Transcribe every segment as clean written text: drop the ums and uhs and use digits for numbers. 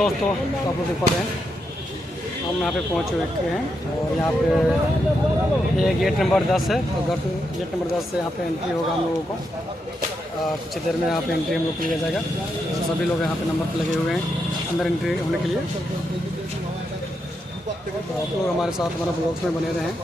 दोस्तों, तो आप लोग देख पा रहे हैं हम यहाँ पे पहुँच चुके हैं और यहाँ पे ये गेट नंबर 10 है। तो गेट नंबर 10 से यहाँ पे एंट्री होगा हम लोगों को। कुछ देर में यहाँ पे एंट्री हम लोग को लिया जाएगा। तो सभी लोग यहाँ पे नंबर पर लगे हुए हैं अंदर एंट्री होने के लिए। तो आप लोग हमारे साथ हमारे ब्लॉग्स में बने रहें।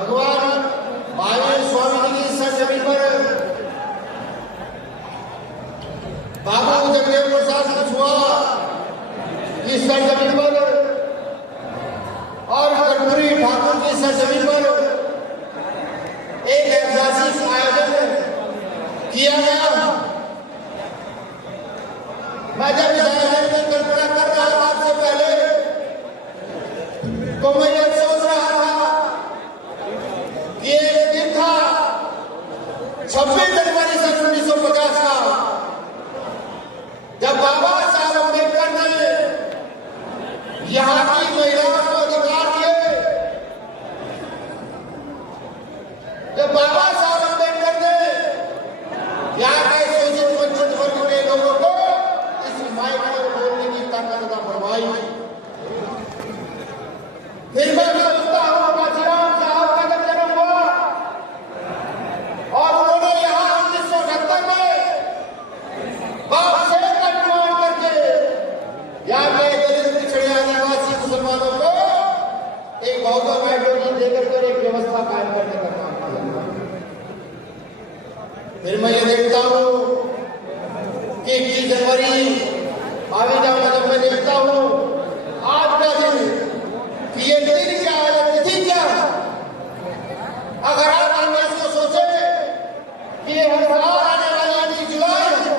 भगवान महावीर स्वामी जी की सर जमीन पर बाबू जगदेव प्रसाद कुशवाहा की सर जमीन पर और कर्पूरी ठाकुर की सर जमीन पर एक ऐतिहासिक आयोजन किया गया। मैं जब इस आयोजन की कल्पना कर रहा था सबसे पहले, तो मैं ये सोच रहा था कि एक दिन था 26 जनवरी सन 1950 का, जब बाबा साहब अम्बेडकर ने यहाँ की महिलाओं को अधिकार दिए, जब बाबा साहब अम्बेडकर ने यहाँ के शोषित वंचित वर्ग के लोगों को इस माइक पर बोलने की ताकत बढ़वाई। फिर मैं सोचता हूँ काशीराम साहब का जब जन्म हुआ और उन्होंने यहाँ 1978 में बाप से का निर्माण करके यहाँ के दलित पिछड़े आदिवासी मुसलमानों को एक बहुजन आइडियोलॉजी देकर कर एक व्यवस्था कायम करने का काम किया। फिर मैं ये देखता हूँ कि 21 जनवरी आवी जाना, जब मैं देखता हूँ आज का दिन कि ये दिन क्या है, तिथि क्या है। अगर आप कांग्रेस को सोचे कि ये हर साल आने वाली 21 जुलाई है,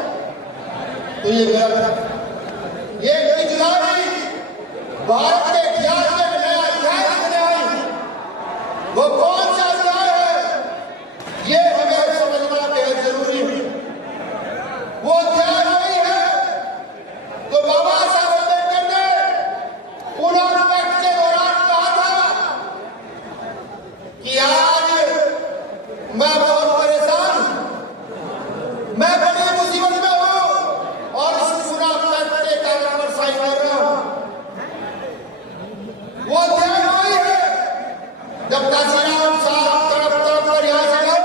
तो ये गलत है। ये 21 जुलाई भारत के इतिहास में नया अध्याय लिखने आई। वो कौन सा अध्याय है, ये हमें समझना बेहद जरूरी है। वो अध्याय वही है तो बाबा साहब अम्बेडकर ने पुनः पैक्ट के दौरान कहा था कि आज मैं बहुत परेशान हूं, मैं बड़ी मुसीबत में हूं और इस पुनः पैक्ट के कागज पर साइन कर रहा हूं। वो अध्याय वही है जब काशीराम साहब तरफ तरफ पर यहां से गए,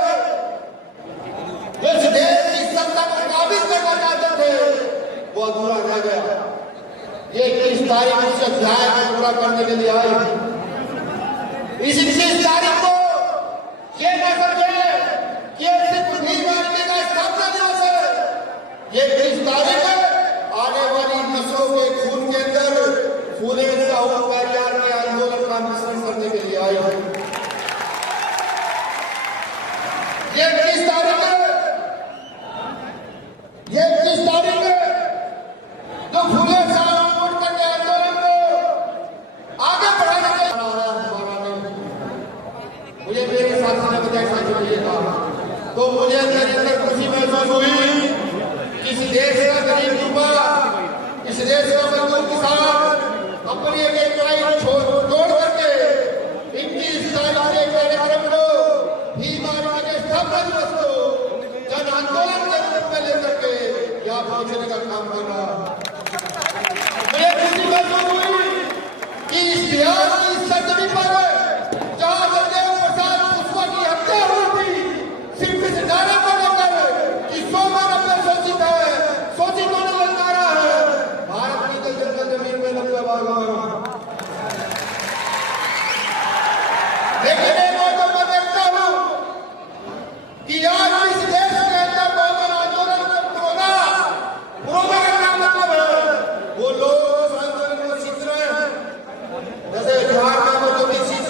इस देश की सत्ता को काबिज करना चाहते थे, वो अधूरा रह गया। ये 21 तारीख उस अध्याय को पूरा करने के लिए आई थी। इस 21 तारीख को ये न समझे कि ये सिर्फ भीम आर्मी का स्थापना दिवस है। ये 21 तारीख आने वाली नस्लों के खून के अंदर फूले साहू पेरियार के आंदोलन का मिश्रण करने के लिए आई है। ये 21 तारीख जो फूले साहब अम्बेडकर के आंदोलन को आगे बढ़ाने के मुझे मेरे साथी ने बताया, तो मुझे अंदर अंदर खुशी महसूस हुई कि इस देश का गरीब युवा, इस देश का मजदूर किसान अपनी एक इकाई छोड़ करके 21 तारीख के कार्यक्रम को भीम आर्मी के स्थापना दिवस को जन आंदोलन के रूप में लेकर के यहाँ पहुंचने का काम कर रहा। मुझे खुशी महसूस हुई कि इस बिहार की सरजमी पर जहाँ जगदेव प्रसाद कुशवाहा की हत्या हुई थी, सिर्फ इस नारे को लेकर कि सोमवार अपने शोषित है, शोषितों ने ललकारा है, भारत की जल जमीन में लंबा भाग। लेकिन एक बात मैं देखता हूँ कि आज इस देश के अंदर बहुजन आंदोलन का मतलब है वो लोग उस आंदोलन को सीख रहे हैं। जैसे बिहार में वो जो भी सीख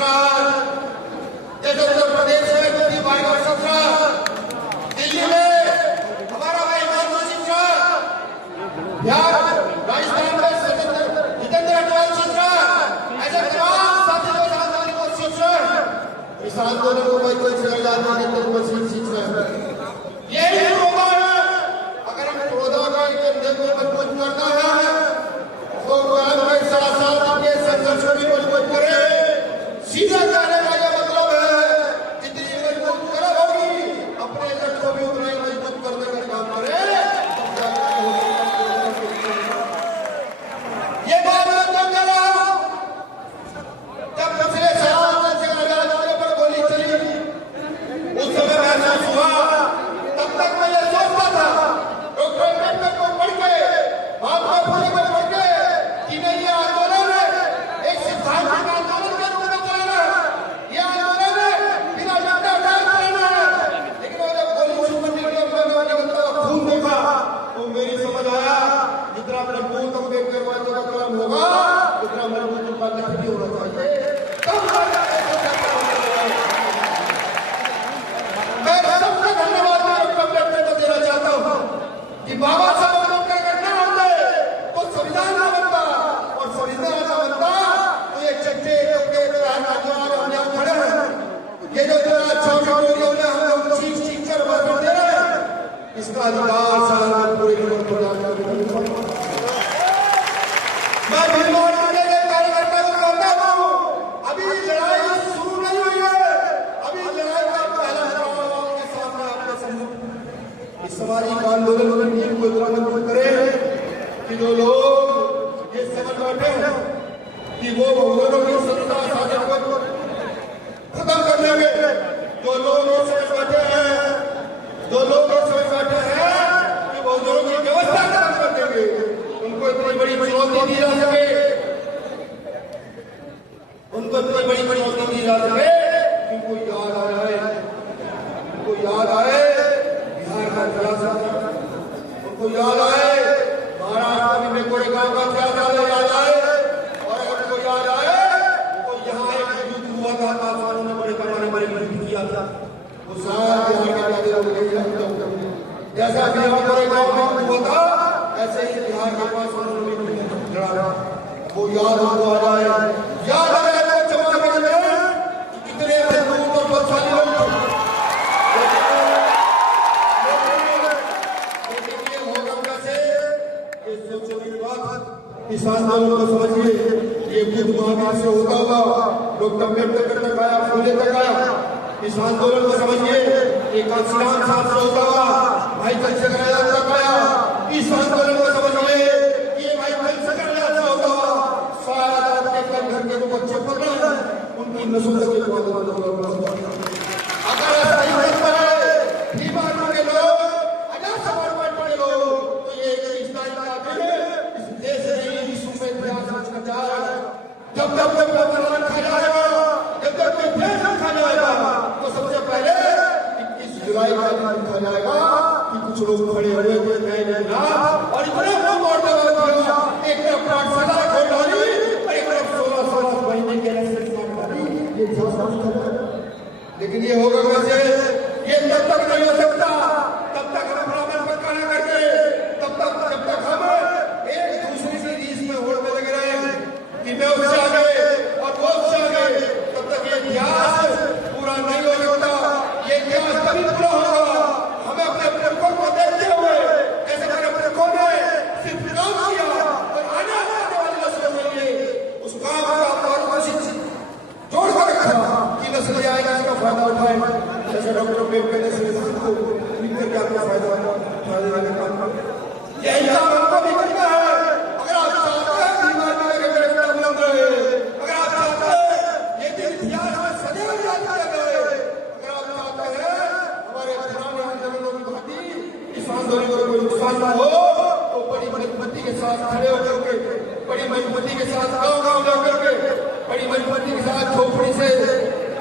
इस आंदोलन को भाई कोई चला जाने के तो मशीन सीख रहा है। ये रोदा है, अगर हम रोदा का कंधे को मजबूत करना है तो काम के साथ साथ अपने संघर्ष को भी मजबूत करें। सीधा कहने का यह मतलब है जितनी मजबूत कड़क होगी अपने लक्ष्य को भी उतना ही मजबूत करने का काम करें। ये बात मैं कब कर रहा हूं? जब पिछले साल से आजादी पर गोली चली उस समय महसूस हुआ, तब तक मैं ये सोचता था डॉक्टर अम्बेडकर को पढ़ के महात्मा फुले को पढ़ के कि नहीं ये आंदोलन है एक सिद्धांतिक आंदोलन के रूप में चलाना है, ये आंदोलन है बिना झंडा उठाए चलाना है। लेकिन वो जब गोली शुरू करने के बाद खून देखा तो मेरी समझ आया जितना मजबूत अम्बेडकर वालों का कलम होगा उतना मजबूत उनका लक्ष्य भी होना चाहिए। मैं सबका धन्यवाद डॉक्टर अम्बेडकर को देना चाहता हूँ कि बाबा साहब अम्बेडकर अगर न होते तो संविधान न बनता और संविधान न बनता तो ये चट्टे खड़े हैं, ये जो छोटे हमने हम लोग चीख चीख कर बात करते हैं इसका अधिकार सारा पूरे मैं भीलवाड़ा जिले के कार्यकर्ता को कहता हूँ अभी लड़ाई शुरू नहीं हुई है, अभी लड़ाई का पहला पड़ाव के सामने आपके सम्मुख इस सामाजिक आंदोलन की नींव को इतना मजबूत करें कि जो लोग ये समझ बैठे हैं कि वो भगवानों की सत्ता साजिश को खत्म कर लेंगे, जो लोग ये समझ बैठे हैं कि भगवानों की व्यवस्था खत्म कर देंगे, उनको इतनी बड़ी चुनौती दी जा सके, उनको इतनी बड़ी चुनौती दी जा सके कि उनको याद आए बिहार का इतिहास, उनको याद आए महाराष्ट्र में मेकोड़े गांव का इतिहास याद आए और उनको याद आए तो यहाँ एक युद्ध हुआ था पासवानों ने बड़े पैमाने पर युद्ध किया था, वो सारा बिहार का जैसा मेकोड़े गांव में हुआ था ऐसे ही बिहार के पासवानों ने लड़ा, वो याद उनको आ जाए, याद आ जाए जमाने में कितने मजबूत और बलशाली लोग इस आंदोलन को समझिए, ये बुद्ध महावीर से होता हुआ डॉक्टर अम्बेडकर तक आया, फुले तक आया। इस आंदोलन को समझिए, ये कांशीराम साहब से होता हुआ भाई चंद्रशेखर आजाद तक आया। इस आंदोलन को समझिए, ये भाई चंद्रशेखर आजाद से होता हुआ सारा के घर के बच्चे पढ़ रहे हैं, उनकी नस्ल के अगर ऐसा ही होता है बीमार के लोग आजाद समाज पढ़े लोग तो ये इस देश में विश्व में इतिहास रचा है। जब जब बलिदान खा जाएगा, जब जब कोई देश खा जाएगा तो सबसे पहले 21 जुलाई का दिन खा जाएगा कि कुछ लोग खड़े हुए नए और इतने और दबा एक तरफ पाठशाला खोल डाली और एक तरफ 16 महीने के लेकिन ये होगा कैसे? ये तब तक नहीं हो सकता तब तक हम बराबर पक्का न करके, तब तक जब तक हम एक दूसरे की रीस में होड़ में लगे रहे कि मैं उससे आगे और वो उससे आगे, तब तक ये इतिहास पूरा नहीं हो सकता। ये इतिहास तभी पूरा होगा हमें अपने पुरखों को देखते हुए, जैसे मेरे पुरखों ने सिर्फ काम किया और आने वाली नस्लों के लिए उस काम का और कोशिश जोड़ कर रखा कि नस्ल आएगा इसका फायदा उठाए, जैसे डॉक्टर अम्बेडकर ने संविधान को लिखकर के अपना फायदा उठाने का काम यही काम हमको भी करना है। अगर आप चाहते हैं बीमार के बेटा बुलंद रहे, अगर आप चाहते हैं ये दिन इतिहास में सदैव याद किया जाए, अगर आप चाहते हैं हमारे पुराने आंदोलनों की भांति इस आंदोलन को कोई नुकसान न हो तो बड़ी मजबूती के साथ खड़े होकर के, बड़ी मजबूती के साथ गाँव जाकर के, बड़ी मजबूती के साथ झोपड़ी से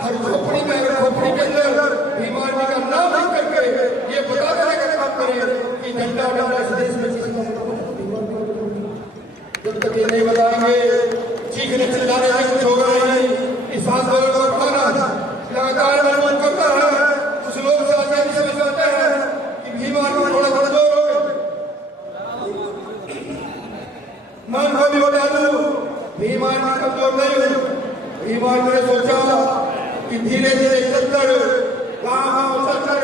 हर झोपड़ी में अगर झोपड़ी के अंदर बीमार का नाम लिख करके ये बता देने का काम करें कि झंडा डाला इस देश में जब तक ये नहीं बताएंगे चीखने चिल्लाने से कुछ होगा नहीं। इस आंदोलन को बढ़ाना लगातार मजबूत करता है। कुछ लोग आजादी से बचाते हैं कि बीमार को थोड़ा कमजोर हो, मन को भी बता दूं बीमार कमजोर नहीं हुई। बीमार ने सोचा कि धीरे धीरे चलकर गाँव चलकर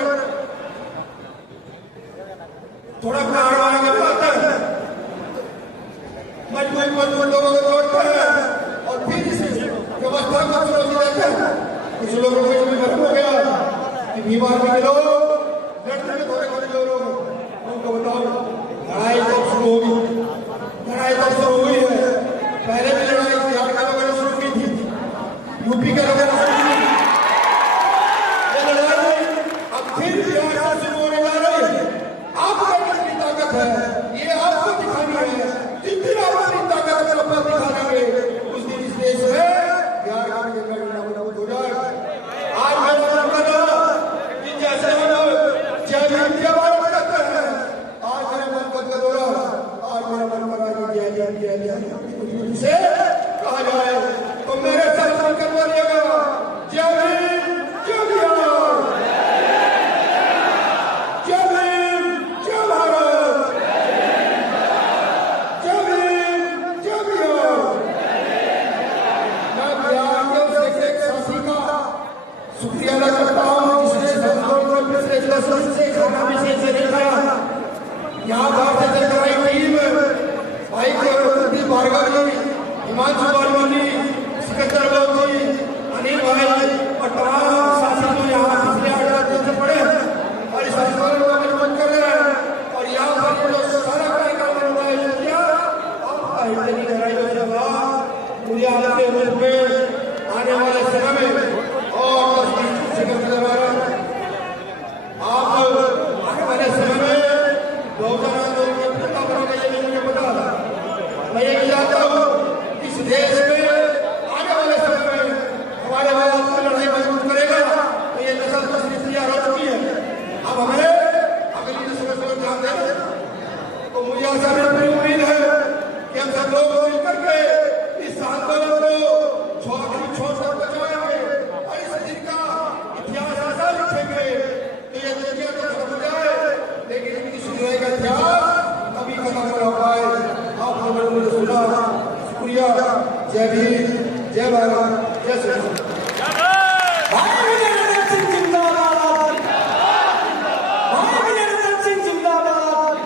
थोड़ा कारवाई के पाता है, मजबूत लोगों को तोड़ता है और फिर इस व्यवस्था को चुनौती देता है। कुछ लोगों को भी भ्रम हो गया कि बीमार के लोग लड़ने में थोड़े थोड़े लोग उनको बताओ लड़ाई कब शुरू होगी, लड़ाई कब शुरू हुई है। पहले भी लड़ाई बिहार के लोगों ने शुरू की थी, यूपी के लोगों ने शुरू की थी, ये लड़ाई अब फिर बिहार से शुरू होने जा रही है। आपका कितनी ताकत है ये आपको दिखानी है, जितनी आप अपनी ताकत का लंबा दिखाएंगे उस दिन इस देश में बिहार का नाम हो जाएगा। आज मैं मन कर रहा कि जैसे हम जय भीम की आवाज करते हैं, आज मेरा मन बदल हो रहा, आज मेरा मन कर रहा है जय जय जय जय से कहा जाए तो मेरे साथ संकल्प करिएगा जय भीम जय बिहार, जय भीम जय भारत, जय भीम जय बिहार। मैं बिहार के एक साथी का शुक्रिया अदा करता हूँ जिसने संतोष को पिछले 10 वर्ष से खाना विशेष से दिखाया। यहाँ भारतीय जनता पार्टी टीम भाई प्रदीप भार्गव जी, हिमांशु बालवानी, सिकंदर लोग जी, अनिल भाई और तमाम शासक जो यहाँ पिछले 8 दिन से पड़े और इस आंदोलन को मजबूत कर रहे हैं। और यहाँ पर जो सारा कार्यक्रम करवाया किया आपका हिंदी लड़ाई के बाद मुझे आपके रूप में आने वाले समय में और 10 से कम आप आने वाले समय में 2000 आंदोलन में पूरा करेंगे ये मुझे पता था। मैं ये चाहता हूँ इस देश में आने वाले समय में हमारे बाद लड़ाई मजबूत करेगा। तो ये नस्ल तो तैयार हो चुकी है, अब हमें अगली नस्ल को ध्यान देना। तो मुझे आशा में पूरी उम्मीद है कि हम सब लोग मिलकर के इस आंदोलन को छोड़ बचाएंगे और इस दिन का इतिहास ऐसा लिखेंगे तो ये दुनिया तो खत्म हो जाए लेकिन इनकी सुनवाई का इतिहास कभी खत्म न हो पाए। आप लोगों ने सुना, शुक्रिया। जय भीम जय भारत जय श्री राम। जिंदाबाद।